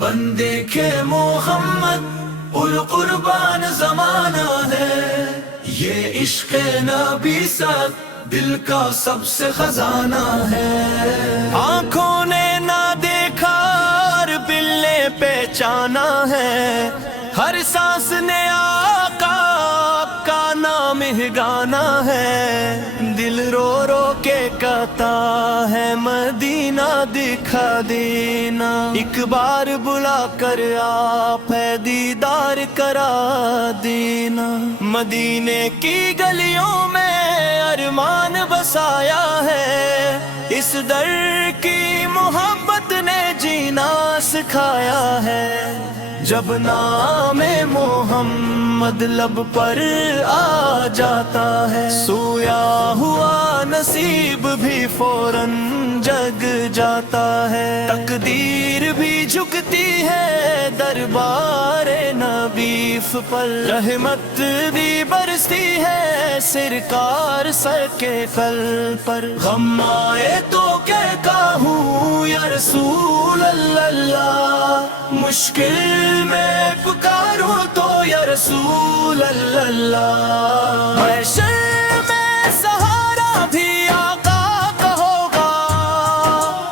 بندے کے محمد القربان زمانہ ہے، یہ عشق نبی سب دل کا سب سے خزانہ ہے۔ آنکھوں نے نہ دیکھا اور دل نے پہچانا ہے، ہر سانس نے آقا کا نام گانا ہے، دل رو رو کے کہتا ہے مدینہ دکھا دینا، ایک بار بلا کر آپ ہے دیدار کرا دینا۔ مدینے کی گلیوں میں ارمان بسایا ہے، اس در کی محبت نے جینا سکھایا ہے، جب نام محمد لب پر آ جاتا ہے، سویا ہوا نصیب بھی فوراً جگ جاتا ہے، تقدیر بھی جھکتی ہے دربار نبیف پر، رحمت بھی برستی ہے سرکار سر کے قلب پر۔ غم آئے تو کہتا ہوں یا رسول اللہ، مشکل میں پکاروں تو یا رسول اللہ، محشر میں سہارا بھی آقا کا ہوگا،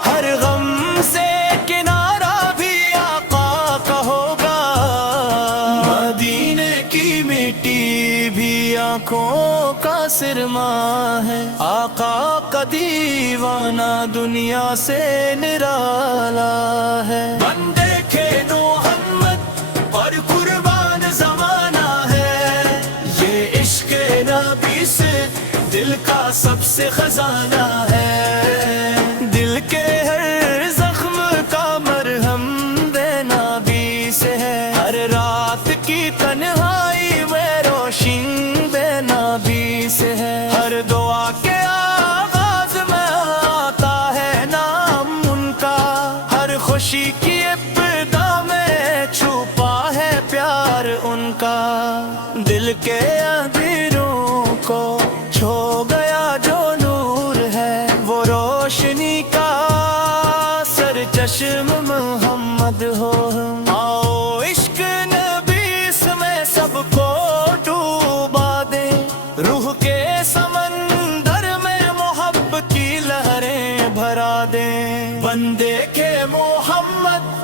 ہر غم سے کنارہ بھی آقا کا ہوگا، مدینے کی مٹی بھی آنکھوں کا سرما ہے، آقا کا دیوانہ دنیا سے نرالا ہے، بندے کے محمد اور قربان زمانہ ہے، یہ عشق نبی سے دل کا سب سے خزانہ ہے، دل کے ہر زخم کا مرہم بے نبی سے ہے، ہر رات کی تنہائی میں روشن بے نبی سے ہے، ہر دعا کے آغاز میں آتا ہے نام ان کا، ہر خوشی کی ابتدا میں چھپا ہے پیار ان کا، دل کے اندھیروں کو چھو گیا جو نور ہے، وہ روشنی کا سر چشم محمد ہو، آؤ عشق نبی میں سب کو ڈوبا دیں، روح کے سمندر میں محبت کی لہریں بھرا دیں، بندے کے محمد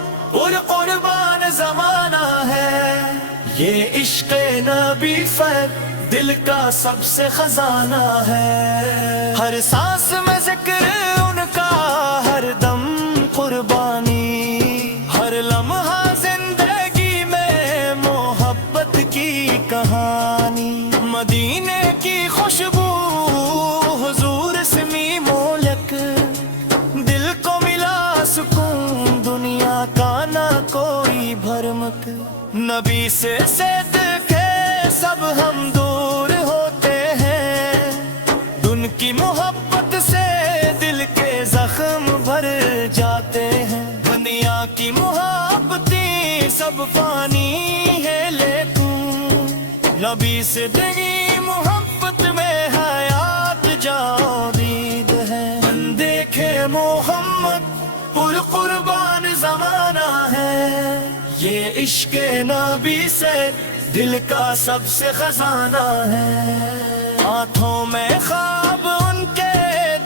قربان زمانہ ہے، یہ عشق نبی فیض دل کا سب سے خزانہ ہے، ہر سانس میں ذکر ان کا، ہر دم قربانی، ہر لمحہ زندگی میں محبت کی کہانی، مدینے کی خوشبو حضور سمی مولک، دل کو ملا سکون دنیا کا نہ کوئی بھرمک، نبی سے صدقے سب ہم دور ہوتے ہیں، ان کی محبت سے دل کے زخم بھر جاتے ہیں، دنیا کی محبتیں سب فانی ہے لیکن نبی سے دلی محبت میں حیات جاوید ہے، بندے کے محمد قربان زمانہ ہے، یہ عشق نبی سے دل کا سب سے خزانہ ہے، آنکھوں میں خواب ان کے،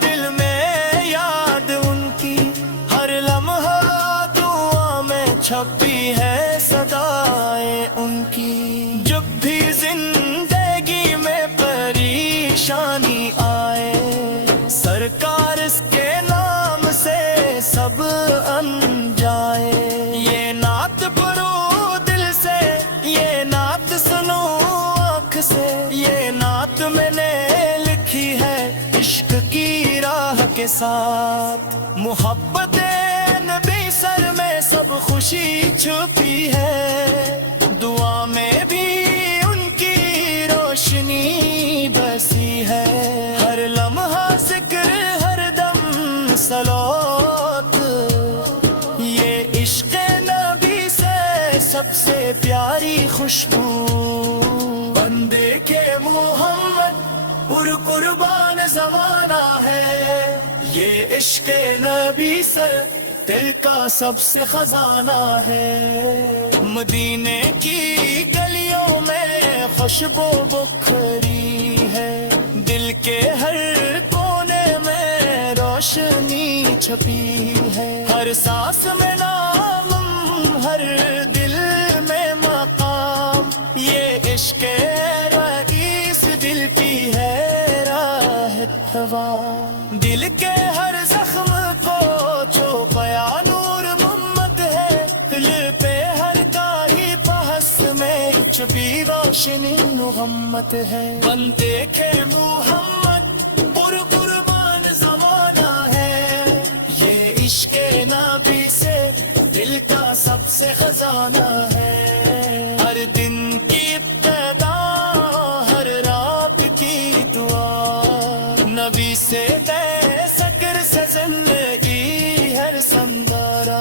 دل میں یاد ان کی، ہر لمحہ دعا میں چھپی ہے صدائیں ان کی، جب بھی زندگی میں پریشانی آئے، سرکار اس کے نام سے سب ان جائے، یہ نعت پڑھو دل سے، یہ نعت سنو آنکھ سے، یہ نعت میں نے لکھی ہے عشق کی راہ کے ساتھ، محبت نبی سر میں سب خوشی چھپی ہے، دعا میں بھی ان کی روشنی بسی ہے، ہر لمحہ ذکر ہر دم صلوات، یہ عشق نبی سے سب سے پیاری خوشبو، بندے کے محمد قربان زمانہ ہے، یہ عشق نبی سے دل کا سب سے خزانہ ہے۔ مدینے کی گلیوں میں خوشبو بکھری ہے، دل کے ہر کونے میں روشنی چھپی ہے، ہر سانس میں نام، ہر دل میں مقام، یہ عشق رئیس دل کی ہے راہ ہوا۔ دل کے ہر زخم کو چوبیا نور محمد ہے، دل پہ ہر داغی بحث میں چھپی روشنی محمد ہے۔ بندے کے محمد قربان زمانہ ہے، یہ عشق نبی سے دل کا سب سے خزانہ ہے۔ ہر دن کی ابتدا، ہر رات کی دعا، نبی سے دے سکر سے زندگی ہر سندارا،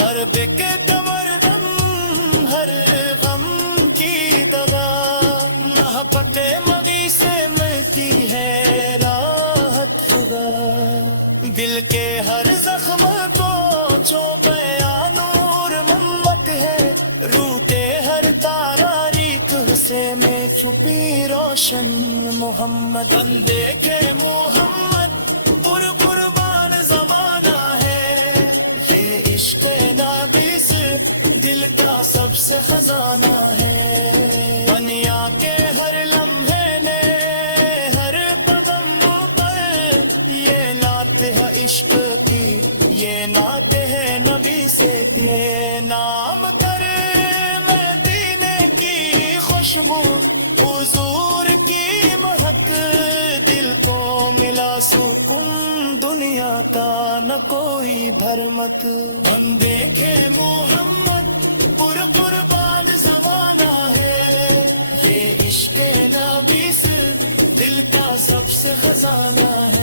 ہر بک کمردم، ہر غم کی دغا، محبت مدی سے ملتی ہے راحت خدا۔ دل کے ہر زخم کو چوبیا نور محمد ہے، روتے ہر تاراری تجھ سے میں چھپی روشن محمد۔ بندے کے محمد قربان زمانہ ہے، یہ عشق نبی سے دل کا سب سے خزانہ ہے۔ دنیا کے ہر لمحے نے، ہر قدم پر یہ نعت ہے عشق کی، یہ نعت ہے نبی سے، یہ نام کر مدینے کی خوشبو، حضور کی مہک، دل کو ملا سکون، دنیا کا نہ کوئی بھرمت۔ ہم دیکھے محمد قربان زمانہ ہے، یہ عشق نبی سے دل کا سب سے خزانہ ہے۔